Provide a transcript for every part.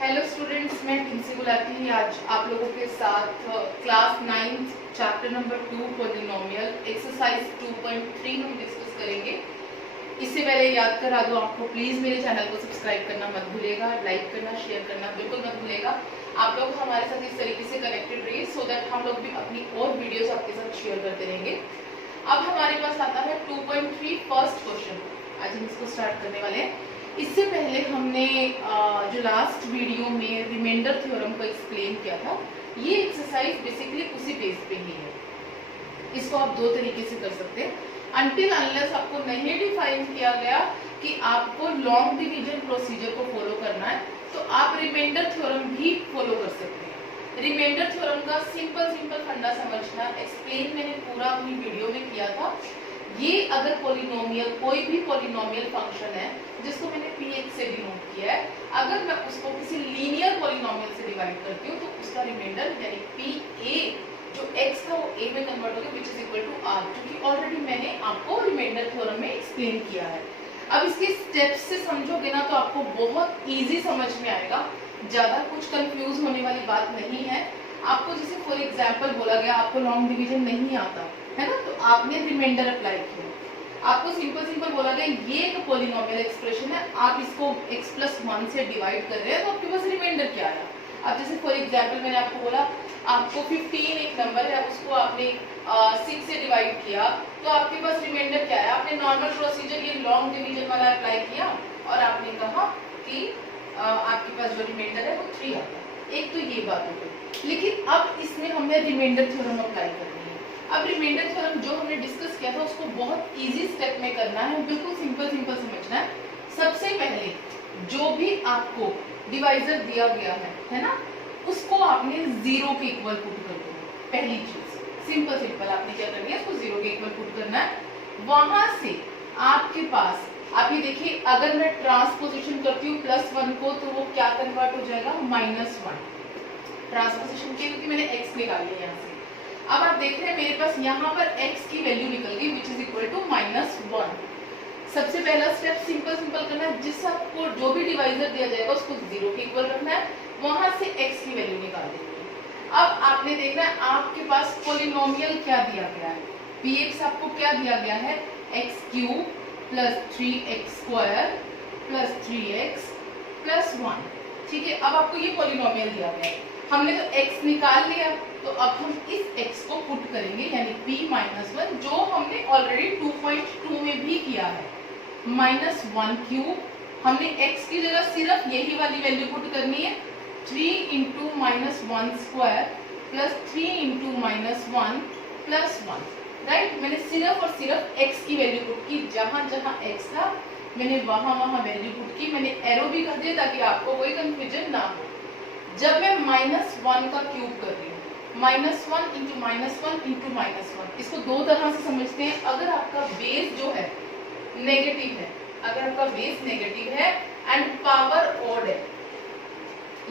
Hello students, मैं टिंसी गुलाटी आज आप लोगों के साथ class 9 chapter number 2 polynomial exercise 2.3 हम डिस्कस करेंगे। इससे पहले याद करा दो आपको, प्लीज मेरे चैनल को सब्सक्राइब करना मत भूलेगा, लाइक करना, शेयर करना बिल्कुल मत भूलेगा। आप लोग हमारे साथ इस तरीके से कनेक्टेड रहिए सो दैट हम लोग भी अपनी और वीडियोस आपके साथ शेयर करते रहेंगे। अब हमारे पास आता है 2.3 फर्स्ट क्वेश्चन। आज हम इसको स्टार्ट करने वाले हैं। इससे पहले हमने जो लास्ट वीडियो में रिमाइंडर थ्योरम को एक्सप्लेन किया था, ये एक्सरसाइज बेसिकली उसी बेस पे ही है। इसको आप दो तरीके से कर सकते हैं। अनटिल अनलेस आपको नहीं डिफाइन किया गया कि आपको लॉन्ग डिवीजन प्रोसीजर को फॉलो करना है, तो आप रिमाइंडर थ्योरम भी फॉलो कर सकते हैं। रिमाइंडर थ्योरम का सिंपल फंडा समझना एक्सप्लेन मैंने पूरा अपनी वीडियो में किया था। ये अगर पॉलिनोमियल, कोई भी पॉलिनोमियल फंक्शन है जिसको मैंने px से डिनोट किया है, अगर मैं उसको किसी लीनियर पॉलिनोमियल से डिवाइड करती हूँ तो उसका रिमाइंडर यानी pa जो x था वो a में कन्वर्ट हो गया, which is equal to r, क्योंकि ऑलरेडी मैंने आपको रिमाइंडर थ्योरम में एक्सप्लेन किया है। अब इसके स्टेप्स से समझोगे ना तो आपको बहुत इजी समझ में आएगा, ज्यादा कुछ कंफ्यूज होने वाली बात नहीं है। आपको जैसे फॉर एग्जाम्पल बोला गया आपको लॉन्ग डिवीजन नहीं आता है ना, तो आपने रिमाइंडर अप्लाई किया। आपको सिंपल बोला गया ये एक पॉलिनोमियल एक्सप्रेशन है, आप इसको x+1 से डिवाइड कर रहे हैं तो आपके पास रिमाइंडर क्या आया। अब जैसे फॉर एग्जाम्पल मैंने आपको बोला आपको 15 एक नंबर है, उसको आपने 6 से डिवाइड किया तो आपके पास रिमाइंडर क्या है। आपने नॉर्मल प्रोसीजर ये लॉन्ग डिवीजन वाला अप्लाई किया और आपने कहा कि आपके पास जो रिमाइंडर है वो 3 आता है। एक तो ये बात हो गई, लेकिन अब इसमें हमने रिमाइंडर थ्योरम अप्लाई करनी है। अब रिमाइंडर थ्योरम जो हमने डिस्कस किया था उसको बहुत इजी स्टेप में करना है, बिल्कुल सिंपल समझना है। सबसे पहले जो भी आपको डिवाइजर दिया गया है ना, उसको आपने 0 के इक्वल पुट कर देना। पहली चीज सिंपल आपने क्या करनी है, उसको 0 के इक्वल पुट करना है। वहां से आपके पास आप ये देखिए, अगर मैं ट्रांसपोजिशन करती हूँ +1 को तो वो क्या कन्वर्ट हो जाएगा -1 ट्रांसपोजिशन के, क्योंकि मैंने x निकाल लिया यहाँ से। अब आप देख रहे हैं मेरे पास यहाँ पर x की वैल्यू निकल गई विच इज इक्वल टू -1। सबसे पहला स्टेप सिंपल करना है, जिस आपको जो भी डिवाइजर दिया जाएगा उसको 0 के इक्वल रखना है, वहां से x की वैल्यू निकाल देंगे। अब आपने देखना है आपके पास पॉलिनोमियल क्या दिया गया है। px आपको क्या दिया गया है, x³ + 3x² + 3x + 1। ठीक है, अब आपको ये पॉलिनोमियल दिया गया है, हमने तो x निकाल लिया, तो अब हम इस x को पुट करेंगे यानी p-1 जो हमने ऑलरेडी 2.2 में भी किया है। -1³ हमने x की जगह सिर्फ यही वाली वैल्यू पुट करनी है, 3 × -1² + 3 × -1 + 1। राइट, मैंने सिर्फ और सिर्फ x की वैल्यू पुट की, जहां x था मैंने वहां वैल्यू पुट की। मैंने एरो भी कर दिया ताकि आपको कोई कंफ्यूजन ना हो। जब मैं -1 का क्यूब कर रही हूँ, -1 × -1 × -1, इसको दो तरह से समझते हैं। अगर आपका बेस जो है नेगेटिव है, अगर आपका बेस नेगेटिव है एंड पावर ऑड है,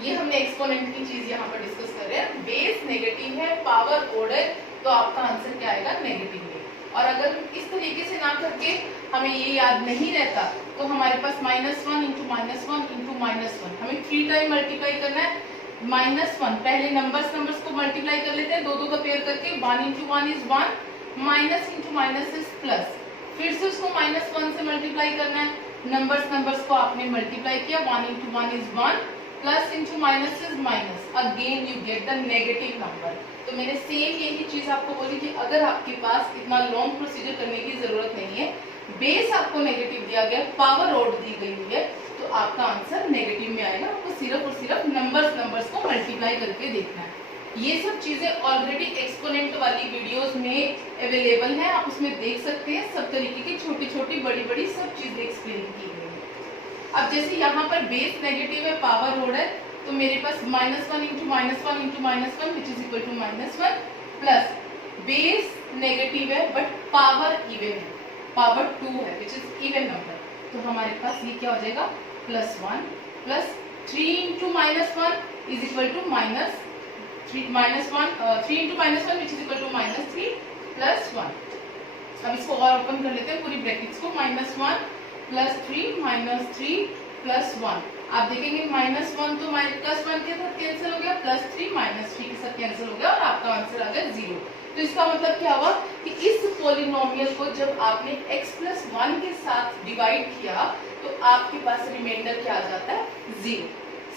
ये हमने एक्सपोनेंट की चीज यहाँ पर डिस्कस कर रहे हैं। बेस नेगेटिव है, पावर ऑड है, तो आपका आंसर क्या आएगा, नेगेटिव में। और अगर इस तरीके से ना करके हमें ये याद नहीं रहता तो हमारे पास -1 × -1 × -1 हमें 3 टाइम मल्टीप्लाई करना है। -1 पहले नंबर्स को मल्टीप्लाई कर लेते हैं, दो का पेयर करके, 1 × 1 is 1, minus × minus is plus, फिर से उसको -1 से मल्टीप्लाई करना है। नंबर्स को आपने मल्टीप्लाई किया, 1 × 1 is 1, plus × minus is minus, again you get the negative number. तो मैंने सेम यही चीज आपको बोली कि अगर आपके पास इतना लॉन्ग प्रोसीजर करने की जरूरत नहीं है, बेस आपको नेगेटिव दिया गया, पावर ऑड दी गई हुई है, तो आपका आंसर नेगेटिव में आएगा। आपको सिर्फ और सिर्फ नंबर्स को मल्टीप्लाई करके देखना है। ये सब चीजें ऑलरेडी एक्सपोनेंट वाली वीडियोस में अवेलेबल हैं, आप उसमें देख सकते हैं। सब तरीके की छोटी बड़ी सब चीजें एक्सप्लेन की गई है। अब जैसे यहाँ पर बेस नेगेटिव है, पावर ऑड है, तो मेरे पास -1 × -1 × -1 which is equal to -1 plus base negative है बट पावर इवन है, पावर 2 है विच इज इवन नंबर, तो हमारे पास ये क्या हो जाएगा, +1 plus 3 × -1 is equal to -3 × -1 which is equal to -3 + 1। अब इसको और ओपन कर लेते हैं पूरी ब्रैकेट्स को, -1 + 3 -3 + 1 आप देखेंगे -1 तो +1 के साथ कैंसिल हो गया, +3 -3 के साथ कैंसिल हो गया और आपका आंसर आ गया 0। तो इसका मतलब क्या हुआ कि इस पॉलिनोमियल को जब आपने x + 1 के साथ डिवाइड किया तो आपके पास रिमाइंडर क्या आ जाता है, 0।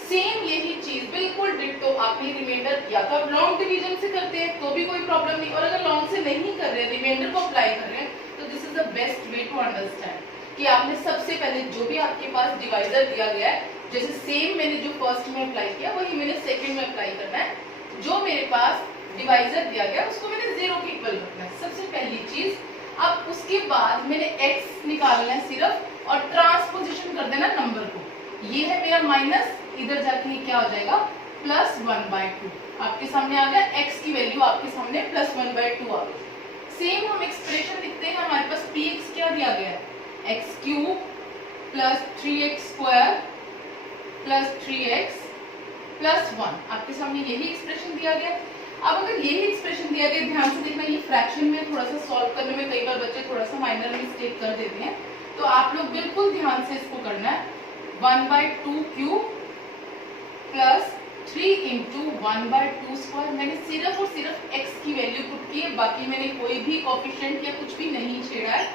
सेम यही चीज बिल्कुल डिट्टो आपने रिमाइंडर या तो आप लॉन्ग डिवीजन से करते हैं तो भी कोई प्रॉब्लम नहीं, और अगर लॉन्ग से नहीं कर रहे हैं, रिमाइंडर को अप्लाई कर रहे हैं, तो this is the best way to understand कि आपने सबसे पहले जो भी आपके पास डिवाइजर दिया गया है, जैसे सेम मैंने जो फर्स्ट में अप्लाई किया वही मैंने सेकंड में अप्लाई करना है। जो मेरे पास डिवाइजर दिया गया उसको मैंने 0 के इक्वल रखना है, सबसे पहली चीज। अब उसके बाद मैंने x निकालना है सिर्फ और ट्रांसपोजिशन कर देना नंबर को। ये है मेरा माइनस, इधर जाके क्या हो जाएगा +1/2। आपके सामने आ गया x की वैल्यू, आपके सामने +1/2 आ गई। सेम हम एक्सप्रेशन लिखते हैं, हमारे पास px क्या दिया गया है, x³ + 3x² + 3x + 1। आपके सामने यही एक्सप्रेशन दिया गया। अब अगर यही एक्सप्रेशन दिया गया, ध्यान से देखना, ये फ्रैक्शन में थोड़ा सा सॉल्व करने में कई बार बच्चे थोड़ा सा माइनर मिस्टेक कर देते हैं, तो आप लोग बिल्कुल ध्यान से इसको करना है। 1/2³ + 3 × 1/2²। मैंने सिर्फ और सिर्फ x की वैल्यू पुट की है, बाकी मैंने कोई भी कोएफिशिएंट या कुछ भी नहीं छेड़ा है।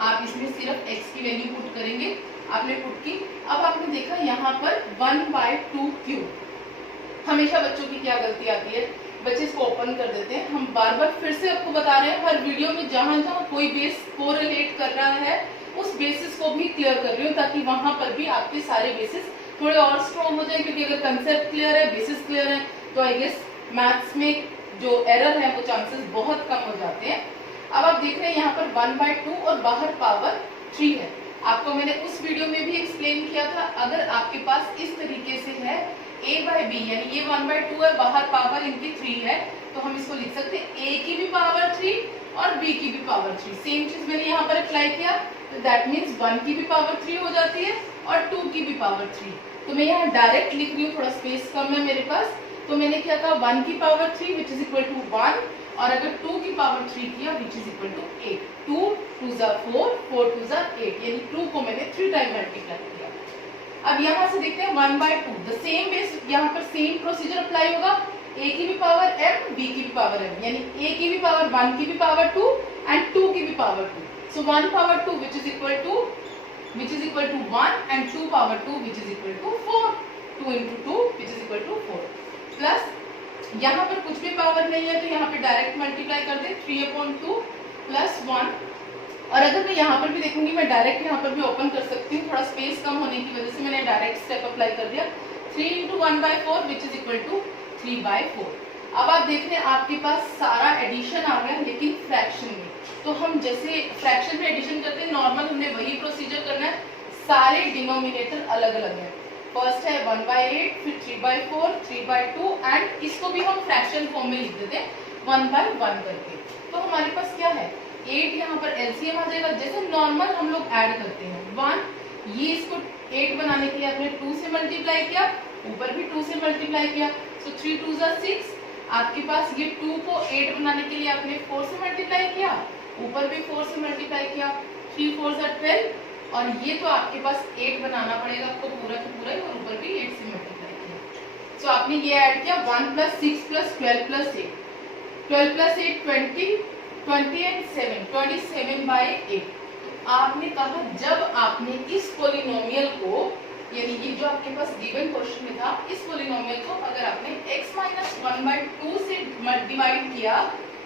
आप इसमें सिर्फ x की वैल्यू पुट करेंगे, आपने पुट की। अब आपने देखा यहाँ पर 1/2³। हमेशा बच्चों की क्या गलती आती है, बच्चे इसको ओपन कर देते हैं। हम बार बार फिर से आपको बता रहे हैं, हर वीडियो में जहां जहां कोई बेस कोरिलेट कर रहा है उस बेसिस को भी क्लियर कर रही हूँ, ताकि वहां पर भी आपके सारे बेसिस थोड़े और स्ट्रॉन्ग हो जाए। क्योंकि अगर कंसेप्ट क्लियर है, बेसिस क्लियर है, तो आई गेस मैथ्स में जो एरर है वो चांसेस बहुत कम हो जाते हैं। अब आप देख रहे हैं यहाँ पर 1/2 और बाहर पावर 3 है। आपको मैंने उस वीडियो में भी एक्सप्लेन किया था, अगर आपके पास इस तरीके से है a/b, यानी ये 1/2 है, बाहर पावर इनकी 3 है, तो हम इसको लिख सकते हैं a की भी पावर 3 और b की भी पावर 3। सेम चीज मैंने यहाँ पर अप्लाई किया, तो दैट मीन्स 1 की भी पावर 3 हो जाती है और 2 की भी पावर 3। तो मैं यहाँ डायरेक्ट लिख रही हूँ, थोड़ा स्पेस कम है मेरे पास, तो मैंने क्या कहा 1 की power 3 which is equal to 1, और अगर 2 की पावर 3 किया विच इज इक्वल टू 8। 2 2 ज़ा 4, 4 2 ज़ा 8, यानी 2 को मैंने 3 टाइम मल्टीप्लाई किया। अब यहाँ से देखते हैं 1/2, द सेम बेस, यहाँ पर सेम प्रोसीजर अप्लाई होगा। a की भी पावर m, b की भी पावर m, यानी a की भी पावर 1 की भी पावर 2 एंड 2 की भी power 2। So 1/2 which is equal to 1 and 2 power 2 which is equal to 4। 2 × 2 which is equal to 4, plus यहाँ पर कुछ भी पावर नहीं है तो यहाँ पे डायरेक्ट मल्टीप्लाई कर दे 3/2 + 1। और अगर मैं यहाँ पर भी देखूंगी, मैं डायरेक्ट यहाँ पर भी ओपन कर सकती हूँ, थोड़ा स्पेस कम होने की वजह से मैंने डायरेक्ट स्टेप अप्लाई कर दिया। 3 × 1/4 विच इज इक्वल टू 3/4। अब आप देख रहे हैं आपके पास सारा एडिशन आ गया, लेकिन फ्रैक्शन में। तो हम जैसे फ्रैक्शन में एडिशन करते हैं नॉर्मल, हमने वही प्रोसीजर करना है। सारे डिनोमिनेटर अलग अलग है। फर्स्ट है 1/8, फिर 3/4, 3/2 एंड इसको भी हम फ्रैक्शन फॉर्म में लिख देते हैं 1/1 करके। तो हमारे पास क्या है, 8 यहाँ पर एलसीएम आ जाएगा, जैसे नॉर्मल हम लोग ऐड करते हैं 1, ये इसको 8 बनाने के लिए आपने 2 से मल्टीप्लाई किया, ऊपर भी 2 से मल्टीप्लाई किया, सो 3 2 ज़ा 6। आपके पास ये 2 को 8 बनाने के लिए आपने 4 से मल्टीप्लाई किया, ऊपर भी 4 से मल्टीप्लाई किया, 3 4 ज़ा 12, और ये तो आपके पास 8 बनाना पड़ेगा आपको पूरा का पूरा, और ऊपर भी 8 से मल्टीप्लाई किया। सो आपने ये ऐड किया 1 + 6 + 12 + 8, 12 + 8 20, 20 एंड 7, 27/8। तो आपने कहा जब आपने इस पॉलिनोमियल को, यानी ये जो आपके पास गिवन क्वेश्चन में था, इस पॉलिनोमियल को अगर आपने x - 1/2 से डिवाइड किया,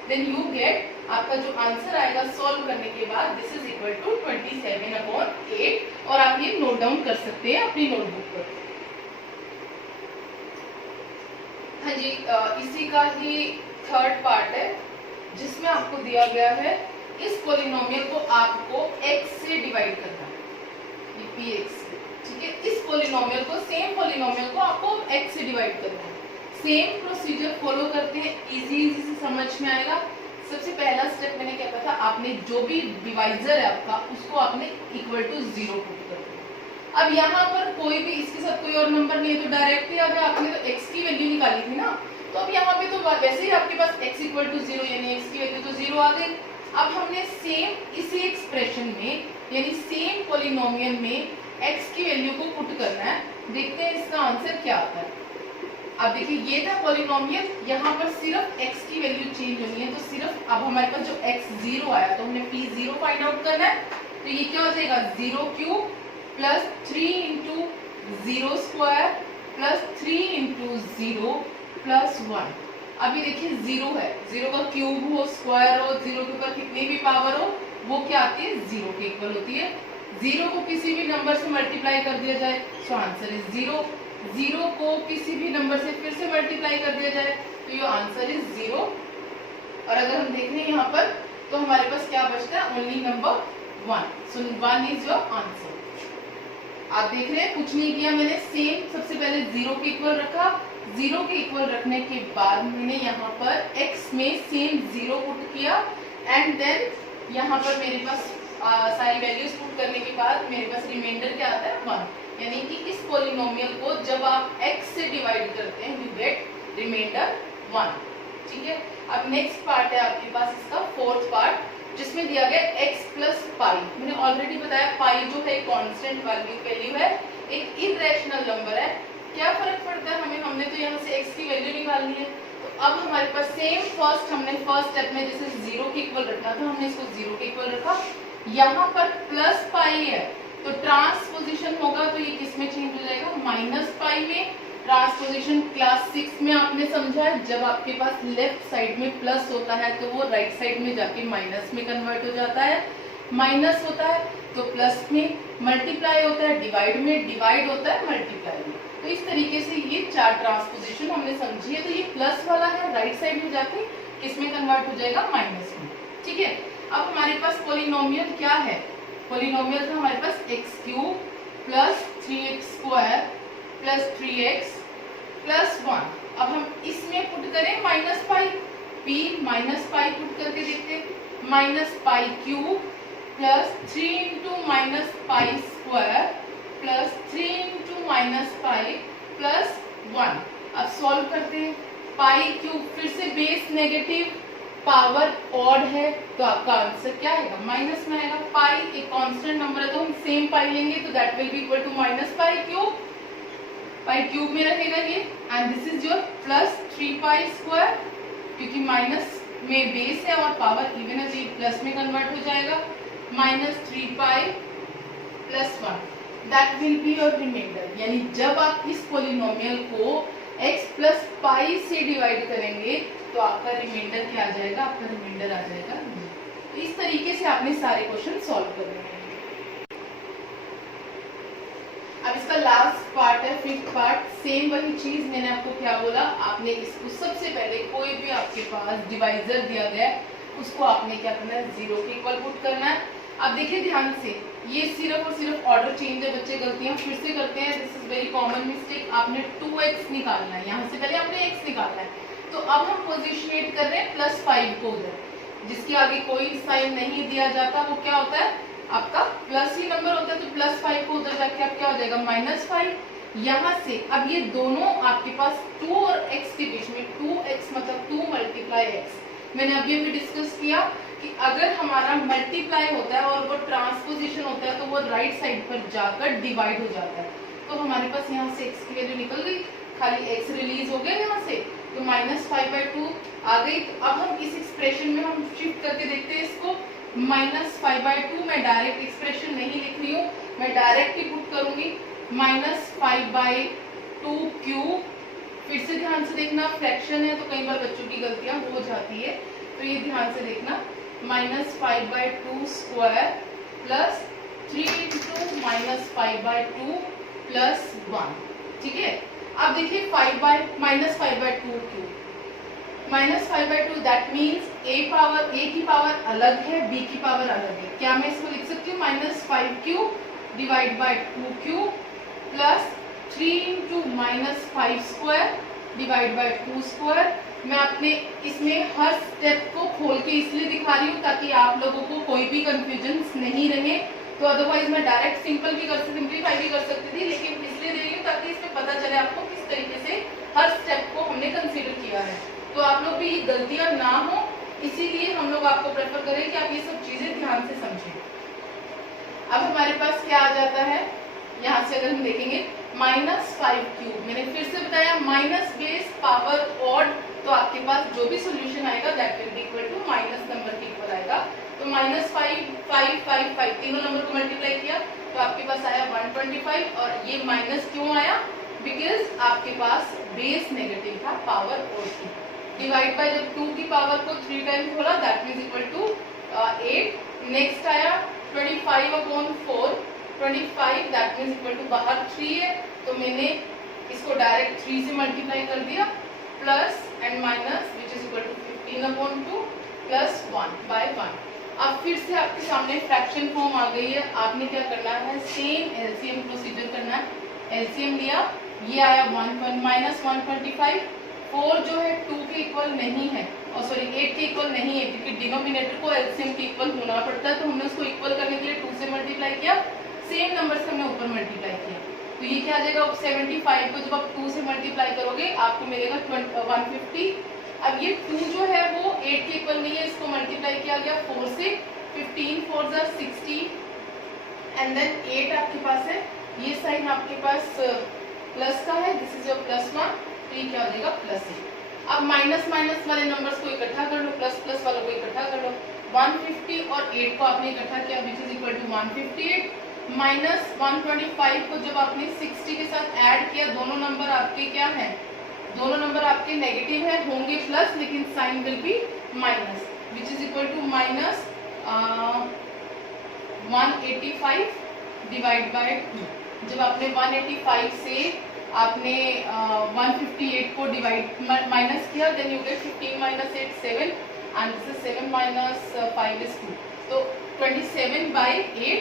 देन यू गेट, आपका जो आंसर आएगा सॉल्व करने के बाद, दिस इज इक्वल टू 27/8। और आप ये नोट डाउन कर सकते हैं अपनी नोटबुक पर। हाँ जी, इसी का ही थर्ड पार्ट है, जिसमें आपको दिया गया है इस पॉलिनोमियल को आपको x से डिवाइड करना है, ये px, ठीक है। इस पॉलिनोमियल को, सेम पॉलिनोमियल को आपको x से डिवाइड करना है। सेम प्रोसीजर फॉलो करते हैं, इजी से समझ में आएगा। सबसे पहला स्टेप मैंने क्या कहा था, आपने जो भी डिवाइजर है आपका, उसको आपने इक्वल टू 0 पुट कर दिया। अब यहाँ पर कोई भी इसके साथ कोई और नंबर नहीं है तो डायरेक्ट ही अगर आपने तो x की वैल्यू निकाली थी ना, तो अब यहाँ पे तो वैसे ही आपके पास x इक्वल टू 0, यानी x की वैल्यू तो 0 आ गई। अब हमने सेम इसी एक्सप्रेशन में, यानी सेम पॉलिनोमियल में x की वैल्यू को पुट करना है। देखते हैं इसका आंसर क्या आता है। अब देखिए ये था पॉलिनोमियल, यहाँ पर सिर्फ x की वैल्यू चेंज होनी है, तो सिर्फ अब हमारे पास जो x0 आया तो हमने p0 फाइंड आउट करना है। तो ये क्या हो जाएगा 0 cube plus 3 into 0 square plus 3 into 0 plus 1। अभी देखिए 0 है, 0 का क्यूब हो, स्क्वायर हो, 0 के ऊपर कितनी भी पावर हो वो क्या आती है 0 के इक्वल होती है। 0 को किसी भी नंबर से मल्टीप्लाई कर दिया जाए सो आंसर इज 0। 0 को किसी भी नंबर से फिर से मल्टीप्लाई कर दिया जाए तो ये आंसर इज 0। और अगर हम देख लें यहाँ पर तो हमारे पास क्या बचता है only number 1। So 1 is your answer. आप देख रहे हैं कुछ नहीं किया मैंने, सेम सबसे पहले 0 के इक्वल रखा, 0 के इक्वल रखने के बाद मैंने यहाँ पर x में सेम 0 पुट किया एंड देन यहाँ पर मेरे पास सारी वैल्यूज पुट करने के बाद मेरे पास रिमाइंडर क्या आता है 1। यानी कि इस पॉलिनोमियल को जब आप x से डिवाइड करते हैं यू गेट रिमाइंडर 1। ठीक है, अब नेक्स्ट पार्ट है आपके पास इसका फोर्थ पार्ट जिसमें दिया गया x प्लस पाई। मैंने ऑलरेडी बताया पाई जो है कांस्टेंट वैल्यू है, एक इरेशनल नंबर है। क्या फर्क पड़ता है हमें, हमने तो यहाँ से x की वैल्यू निकालनी है। तो अब हमारे पास सेम हमने फर्स्ट स्टेप में जैसे 0 के इक्वल रखना था हमने इसको 0 के इक्वल रखा। यहाँ पर प्लस पाई है तो ट्रांसपोजिशन होगा तो ये किस में चेंज हो जाएगा माइनस पाई में। ट्रांसपोजिशन क्लास 6 में आपने समझा है, जब आपके पास लेफ्ट साइड में प्लस होता है तो वो राइट साइड में जाके माइनस में कन्वर्ट हो जाता है। माइनस होता है तो प्लस में, मल्टीप्लाई होता है डिवाइड में, डिवाइड होता है मल्टीप्लाई में। तो इस तरीके से ये 4 ट्रांसपोजिशन हमने समझी है। तो ये प्लस वाला है राइट साइड में जाके किस में कन्वर्ट हो जाएगा माइनस में। ठीक है, अब हमारे पास पॉलिनोमियल क्या है, पॉलिनोमियल था हमारे पास x cube plus 3x square plus 3x plus 1। अब हम इसमें पुट करें minus pi, p minus pi put करके देखते, minus pi cube plus 3 into minus pi square plus 3 into minus pi plus 1। अब सॉल्व करते हैं, पाई क्यूब फिर से बेस नेगेटिव, पावर ऑड है तो आपका आंसर क्या आएगा माइनस में आएगा। पाई एक कांस्टेंट नंबर है तो हम सेम पाई लेंगे तो that will be equal to minus pi cube, pi cube में रहेगा ये and this is your plus 3 pi square, क्योंकि माइनस में बेस है और पावर इवन है तो ये प्लस में कन्वर्ट हो जाएगा, minus 3 pi plus 1 that will be your reminder. यानी जब आप इस पॉलिनोमियल को x प्लस पाई से डिवाइड करेंगे तो आपका रिमाइंडर क्या आ जाएगा, आपका रिमाइंडर आ जाएगा। तो इस तरीके से आपने सारे क्वेश्चन सॉल्व करने हैं। अब इसका लास्ट पार्ट है फिफ्थ पार्ट, सेम वही चीज मैंने आपको क्या बोला, आपने इसको सबसे पहले कोई भी आपके पास डिवाइजर दिया गया है उसको आपने क्या करना है 0 के इक्वल पुट करना है। अब देखिए ध्यान से, ये सिर्फ और सिर्फ ऑर्डर चेंज है, बच्चे गलतियां फिर से करते हैं, this is very common mistake. आपने 2x निकालना है, यहाँ से पहले आपने x निकालना है। तो अब हम पोजिशनेट कर रहे हैं प्लस 5 को उधर, जिसके आगे कोई साइन नहीं दिया जाता वो क्या होता है आपका प्लस ही नंबर होता है। तो प्लस 5 को उधर जाके अब क्या हो जाएगा माइनस 5। यहाँ से अब ये दोनों आपके पास 2 और x के बीच में 2x मतलब 2 मल्टीप्लाई x। मैंने अभी डिस्कस किया कि अगर हमारा मल्टीप्लाई होता है और वो ट्रांसपोजिशन होता है तो वो राइट साइड पर जाकर डिवाइड हो जाता है। तो हमारे पास यहाँ से x की वैल्यू निकल गई, खाली x रिलीज हो गया यहाँ से, तो माइनस 5/2 आ गई। तो अब हम इस एक्सप्रेशन में हम शिफ्ट करके देखते हैं इसको, माइनस 5/2 मैं डायरेक्ट एक्सप्रेशन नहीं लिख रही हूँ, मैं डायरेक्ट ही पुट करूंगी, माइनस 5/2 क्यूब। फिर से ध्यान से देखना, फ्रैक्शन है तो कई बार बच्चों की गलतियां हो जाती है, तो ये ध्यान से देखना, minus 5/2 square plus 3 into minus 5/2 plus 1। ठीक है, अब देखिए minus 5/2 cube, minus 5/2 that means a की पावर अलग है, b की पावर अलग है। क्या मैं इसको लिख सकती हूँ minus 5 cube divide by 2 cube plus 3 into minus 5 square divide by 2 square. मैं अपने इसमें हर स्टेप को खोल के इसलिए दिखा रही हूँ ताकि आप लोगों को कोई भी कंफ्यूजन नहीं रहे। तो अदरवाइज मैं डायरेक्ट सिंपलीफाई भी कर सकती थी, लेकिन इसलिए दे रही हूँ ताकि इसमें पता चले आपको किस तरीके से हर स्टेप को हमने कंसीडर किया है, तो आप लोग भी ये गलतियां ना हो, इसीलिए हम लोग आपको प्रेफर करें कि आप ये सब चीजें ध्यान से समझें। अब हमारे पास क्या आ जाता है, यहाँ से अगर हम देखेंगे -5 क्यूब। मैंने फिर से बताया माइनस बेस पावर ऑड, तो आपके पास जो भी सोल्यूशन आएगा that will be equal to minus number के इक्वल आएगा। तो -5 5 5 5 तीनों नंबर को मल्टीप्लाई किया तो आपके पास आया 125। और ये माइनस क्यों आया? बिकॉज आपके पास बेस नेगेटिव था, पावर ऑड थी। डिवाइड बाय जब 2 की पावर को 3 टाइम्स खोला that means equal to 8। Next आया 25/4, 25 दैट मींस इक्वल टू बाहर 3 है तो मैंने इसको डायरेक्ट 3 से मल्टीप्लाई कर दिया, plus and minus which is equal to 15/2 plus 1/1। अब फिर से आपके सामने फ्रैक्शन फॉर्म आ गई है। आपने क्या करना है, सेम एलसीएम प्रोसीजर करना है। एलसीएम लिया, ये आया -125। 4 जो है 2 के इक्वल नहीं है, और सॉरी 8 के इक्वल नहीं है, क्योंकि डिनोमिनेटर को एलसीएम के इक्वल होना पड़ता है। तो हमने उसको इक्वल करने के लिए 2 से मल्टीप्लाई किया, सेम नंबर से हमने ऊपर मल्टीप्लाई किया। तो ये क्या आ जाएगा, 75 को जब आप 2 से मल्टीप्लाई करोगे आपको मिलेगा 150। अब ये 2 जो है वो 8 के इक्वल नहीं है, इसको मल्टीप्लाई किया गया 4 से, 15 4 ज़ा 60 एंड देन 8 आपके पास है। ये साइन आपके पास प्लस का है, दिस इज योर +1, तो ये क्या हो जाएगा +8। अब माइनस माइनस वाले नंबर्स को इकट्ठा कर लो, प्लस प्लस वालों को इकट्ठा कर लो। 150 और 8 को आपने इकट्ठा किया which is equal to 158। Minus 125 को जब आपने 60 के साथ ऐड किया, दोनों नंबर आपके क्या हैं, दोनों नंबर आपके नेगेटिव है, होंगे प्लस लेकिन sign will be minus which is equal to minus 185 divide by 2। जब आपने 185 से आपने 158 को डिवाइड माइनस किया then you get 15 minus 8 7 and this is 7 minus 5 is 2। तो 27/8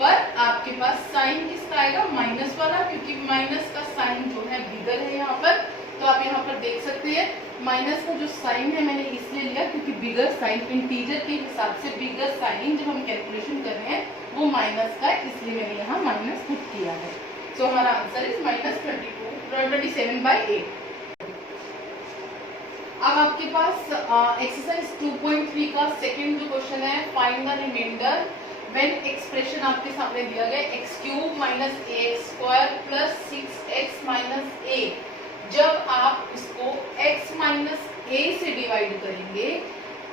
पर आपके पास साइन किसका आएगा, माइनस वाला, क्योंकि माइनस का साइन जो है बिगर है यहाँ पर। तो आप यहाँ पर देख सकते हैं माइनस का जो साइन है मैंने इसलिए लिया क्योंकि बिगर साइन इंटीजर के हिसाब से बिगर साइन जब हम कैलकुलेशन कर रहे हैं वो माइनस का है, इसलिए मैंने यहाँ माइनस पुट किया है। सो हमारा आंसर इज -27/8। अब आपके पास एक्सरसाइज 2.3 का सेकंड जो क्वेश्चन है, find the reminder when expression आपके सामने दिया गया x³ - ax² + 6x - a। जब आप इसको x - a से डिवाइड करेंगे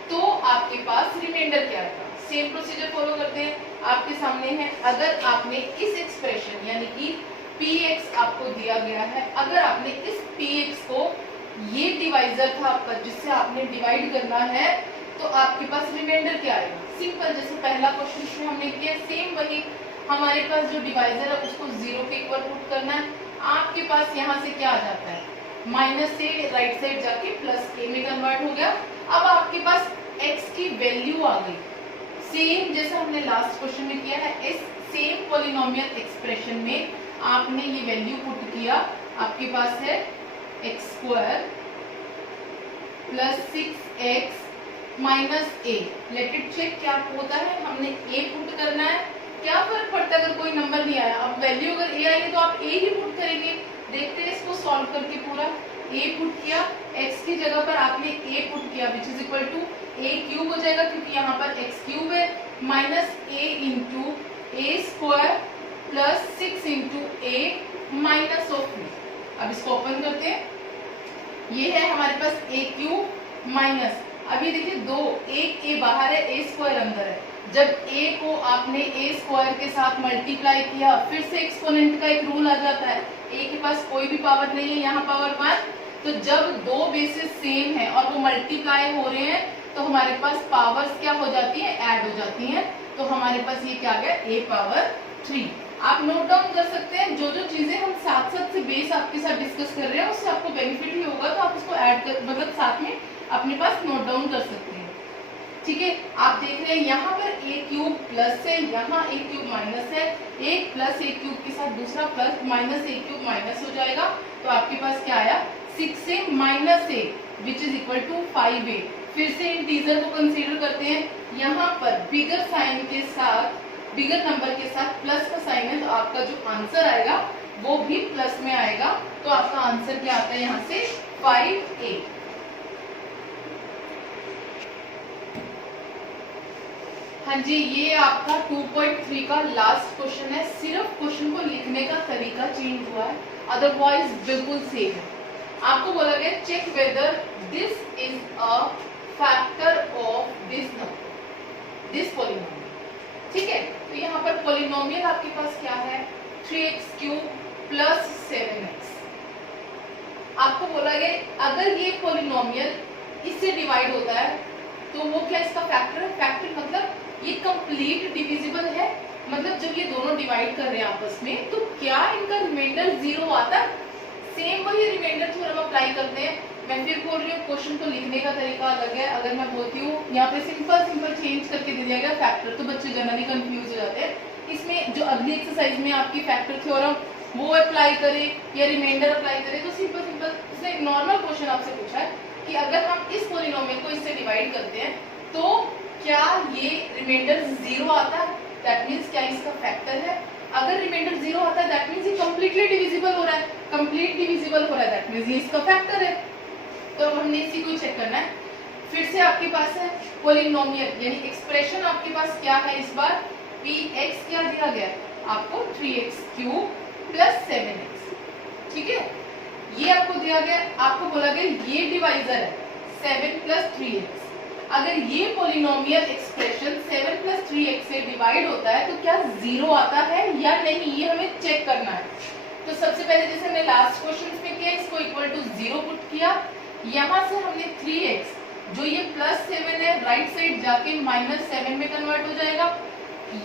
तो आपके पास रिमाइंडर क्या आएगा। सेम प्रोसीजर फॉलो करते हैं। आपके सामने है, अगर आपने इस एक्सप्रेशन यानी कि px आपको दिया गया है, अगर आपने इस px को, ये डिवाइजर था आपका जिससे आपने डिवाइड करना है, तो आपके पास रिमाइंडर क्या आएगा। सिंपल, जैसे पहला क्वेश्चन में हमने किया सेम वही, हमारे पास जो डिवाइजर है उसको 0 के इक्वल पुट करना है। आपके पास यहाँ से क्या आ जाता है, माइनस से राइट साइड जाके प्लस a में कन्वर्ट हो गया। अब आपके पास x की वैल्यू आ गई, सेम जैसा हमने लास्ट क्वेश्चन में किया है। इस सेम पॉलिनोमियल एक्सप्रेशन में आपने ये वैल्यू पुट किया, आपके पास है x² + 6x - a। Let it check क्या होता है, हमने a पुट करना है, क्या फर्क पड़ता है अगर कोई नंबर नहीं आया। अब वैल्यू अगर a आई है तो आप a ही पुट करेंगे। देखते हैं इसको सॉल्व करके, पूरा a पुट किया, x की जगह पर आपने a पुट किया which is equal to a³ हो जाएगा क्योंकि यहाँ पर x³ है, minus a × a² + 6 × a minus of b। अब इसको ओपन करते हैं, ये है हमारे पास a³ माइनस, अब ये देखिए दो, एक a बाहर है, a² अंदर है। जब a को आपने a² के साथ मल्टीप्लाई किया, फिर से एक्सपोनेंट का एक रूल आ जाता है, a के पास कोई भी पावर नहीं है, यहाँ पावर 1। तो जब दो बेसिस सेम है और वो मल्टीप्लाई हो रहे हैं तो हमारे पास पावर्स क्या हो जाती है, ऐड हो जाती हैं। तो हमारे पास ये क्या आ गया, a⁻3। आप नोट डाउन कर सकते हैं, जो जो चीजें हम साथ साथ से बेस आपके साथ डिस्कस कर रहे हैं उससे आपको बेनिफिट ही होगा, तो आप उसको ऐड कर, मतलब साथ में अपने पास नोट डाउन कर सकते हैं। ठीक है, आप देख रहे हैं यहाँ पर a³ प्लस है, यहाँ a³ माइनस है, एक प्लस a³ के साथ दूसरा प्लस, माइनस a³ माइनस हो जाएगा। तो आपके पास क्या आया, 6a - a which is equal to 5a। फिर से इंटीजर को कंसीडर करते हैं, यहाँ पर बिगर साइन के साथ, बिगर नंबर के साथ प्लस का साइन है, तो आपका जो आंसर आएगा वो भी प्लस में आएगा। तो आपका आंसर क्या आता है यहाँ से, 5a। हाँ जी, ये आपका 2.3 का लास्ट क्वेश्चन है। सिर्फ क्वेश्चन को लिखने का तरीका चेंज हुआ है, अदरवाइज बिल्कुल सेम है। आपको बोला गया check whether this is a factor of this number, this polynomial. ठीक है, तो यहाँ पर पॉलिनोमियल आपके पास क्या है, 3x³ प्लस 7x। आपको बोला गया अगर ये पॉलिनोमियल इससे डिवाइड होता है तो वो क्या इसका फैक्टर है। फैक्टर मतलब ये कंप्लीट डिविजिबल है, मतलब जब ये दोनों डिवाइड कर रहे हैं आपस में तो क्या इनका रिमाइंडर 0 आता है। सेम वही रिमाइंडर थ्योरम अप्लाई करते हैं। मैं फिर बोल रही हूँ क्वेश्चन को लिखने का तरीका अलग है। अगर मैं बोलती हूँ यहाँ पे सिंपल चेंज करके दे दिया गया फैक्टर, तो बच्चे जनरली कंफ्यूज हो जाते हैं। इसमें जो अगली एक्सरसाइज में आपकी फैक्टर थ्योरम वो अप्लाई करे या रिमाइंडर अप्लाई करे, तो सिंपल इसने नॉर्मल क्वेश्चन आपसे पूछा है कि अगर हम इस पॉलिनोमियल को इससे डिवाइड करते हैं तो क्या ये रिमाइंडर 0 आता है, दैट मींस क्या इसका फैक्टर है। अगर रिमाइंडर 0 आता है दैट मींस ये कंप्लीटली डिविजिबल हो रहा है, कंप्लीट डिविजिबल हो रहा है दैट मींस ये इसका फैक्टर है। तो हमने इसी को चेक करना है। फिर से आपके पास है पॉलिनोमियल यानी एक्सप्रेशन आपके पास क्या है इस बार, px क्या दिया गया आपको 3x³ प्लस 7x। ठीक है, ये आपको दिया गया, आपको बोला गया ये डिवाइजर है 7 प्लस 3x। अगर ये पॉलिनोमियल एक्सप्रेशन 7 प्लस 3x से डिवाइड होता है तो क्या 0 आता है या नहीं, ये हमें चेक करना है। तो सबसे पहले जैसे हमने लास्ट क्वेश्चन में किया, इसको इक्वल टू 0 पुट किया। यहाँ से हमने 3x जो ये प्लस 7 है राइट साइड जाके -7 में कन्वर्ट हो जाएगा।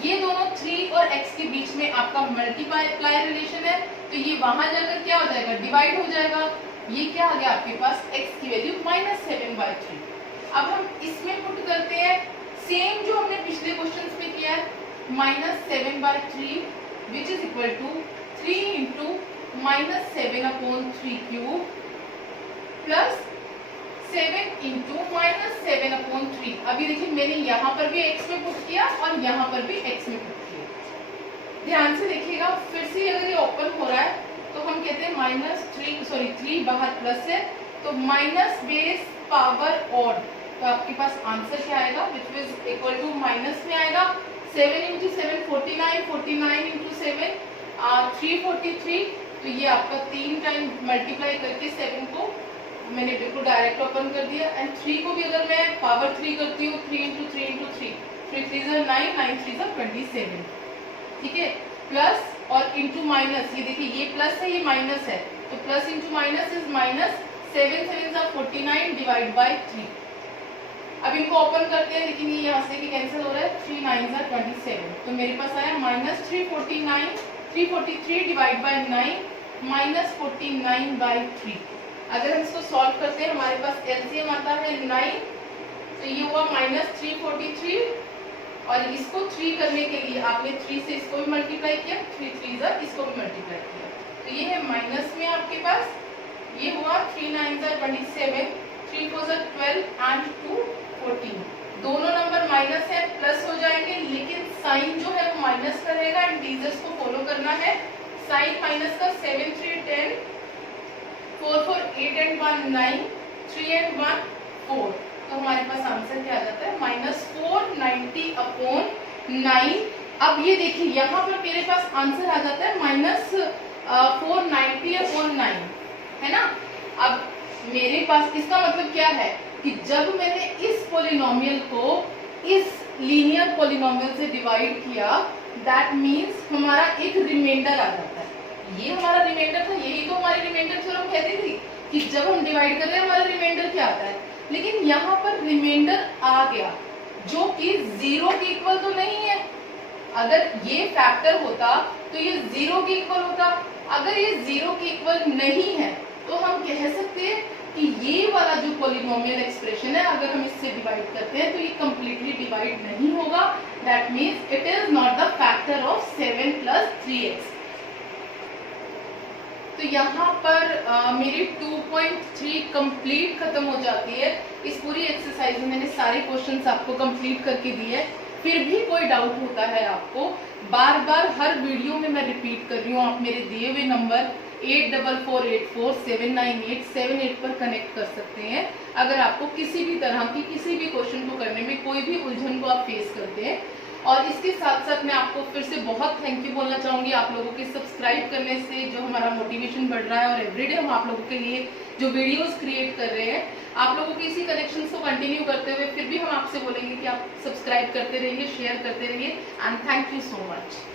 ये दोनों 3 और x के बीच में आपका मल्टीप्लाई रिलेशन है, तो ये वहां जाकर क्या हो जाएगा, डिवाइड हो जाएगा। ये क्या आ गया आपके पास, x की वैल्यू -7/3। अब हम इसमें पुट करते हैं सेम जो हमने पिछले क्वेश्चंस में किया है, -7/3 which is equal to 3 into -7/3³ plus 7 into -7/3। अभी देखिए मैंने यहाँ पर भी x में पुट किया और यहाँ पर भी x में पुट किया। ध्यान से देखिएगा, फिर से अगर ये ओपन हो रहा है तो हम कहते हैं 3 बाहर प्लस है तो माइनस बेस पावर ऑड, तो आपके पास आंसर क्या आएगा, which is equal to minus में आएगा 7 इंटू 7 49, 49 इंटू 7 343। तो ये आपका 3 टाइम मल्टीप्लाई करके 7 को मैंने बिल्कुल डायरेक्ट ओपन कर दिया। एंड 3 को भी अगर मैं पावर 3 करती हूँ 3 इंटू 3 इंटू 3, 3 3 9, 9 3 27। ठीक है, प्लस और इंटू माइनस, ये देखिए ये प्लस है ये माइनस है, तो plus into minus is minus, 7 7 49 divide by 3। अब इनको ओपन करते हैं, लेकिन ये यहाँ से कैंसिल हो रहा है, 3 9 27। तो मेरे पास आया -343 डिवाइड बाई 9 -49/3। अगर हम इसको सॉल्व करते हैं हमारे पास एलसीएम आता है 9, तो ये हुआ -343 और इसको 3 करने के लिए आपने 3 से इसको भी मल्टीप्लाई किया, 3 3 इसको भी मल्टीप्लाई किया, तो ये है माइनस में आपके पास, ये हुआ 3 9 27, 3 4 12 एंड 2 14। दोनों नंबर माइनस है, प्लस हो जाएंगे, लेकिन साइन जो है वो माइनस का रहेगा एंड डिजिट्स को फॉलो करना है। साइन माइनस का 7 3 10, 4 4 8 एंड 1 9, 3 एंड 1 4। तो हमारे पास आंसर क्या आ जाता है, -490/9। अब ये देखिए यहाँ पर मेरे पास आंसर आ जाता है -490/9, है ना। अब मेरे पास इसका मतलब क्या है कि जब मैंने इस पॉलिनोमियल को इस लीनियर पॉलिनोमियल से डिवाइड किया, दैट मीन्स हमारा एक रिमाइंडर आ जाता है। ये हमारा रिमाइंडर था, यही तो हमारी रिमाइंडर थ्योरम कहती थी कि जब हम डिवाइड कर रहे हैं हमारा रिमाइंडर क्या आता है। लेकिन यहाँ पर रिमाइंडर आ गया जो कि 0 के इक्वल तो नहीं है। अगर ये फैक्टर होता तो ये 0 के इक्वल होता। अगर ये 0 के इक्वल नहीं है तो हम कह सकते हैं कि ये वाला जो पॉलिनोमियल एक्सप्रेशन है, अगर हम इससे डिवाइड करते हैं तो ये कंप्लीटली डिवाइड नहीं होगा। That means it is not the factor of 7 + 3x। तो यहाँ पर मेरी 2.3 कंप्लीट खत्म हो जाती है। इस पूरी एक्सरसाइज में मैंने सारे क्वेश्चंस आपको कंप्लीट करके दिए हैं। फिर भी कोई डाउट होता है आपको, बार बार हर वीडियो में मैं रिपीट कर रही हूँ, आप मेरे दिए हुए नंबर 8448479878 पर कनेक्ट कर सकते हैं अगर आपको किसी भी तरह की किसी भी क्वेश्चन को करने में कोई भी उलझन को आप फेस करते हैं। और इसके साथ साथ मैं आपको फिर से बहुत थैंक यू बोलना चाहूँगी आप लोगों के सब्सक्राइब करने से जो हमारा मोटिवेशन बढ़ रहा है और एवरीडे हम आप लोगों के लिए जो वीडियोस क्रिएट कर रहे हैं, आप लोगों के इसी कनेक्शन को कंटिन्यू करते हुए फिर भी हम आपसे बोलेंगे कि आप सब्सक्राइब करते रहिए, शेयर करते रहिए and thank you so much.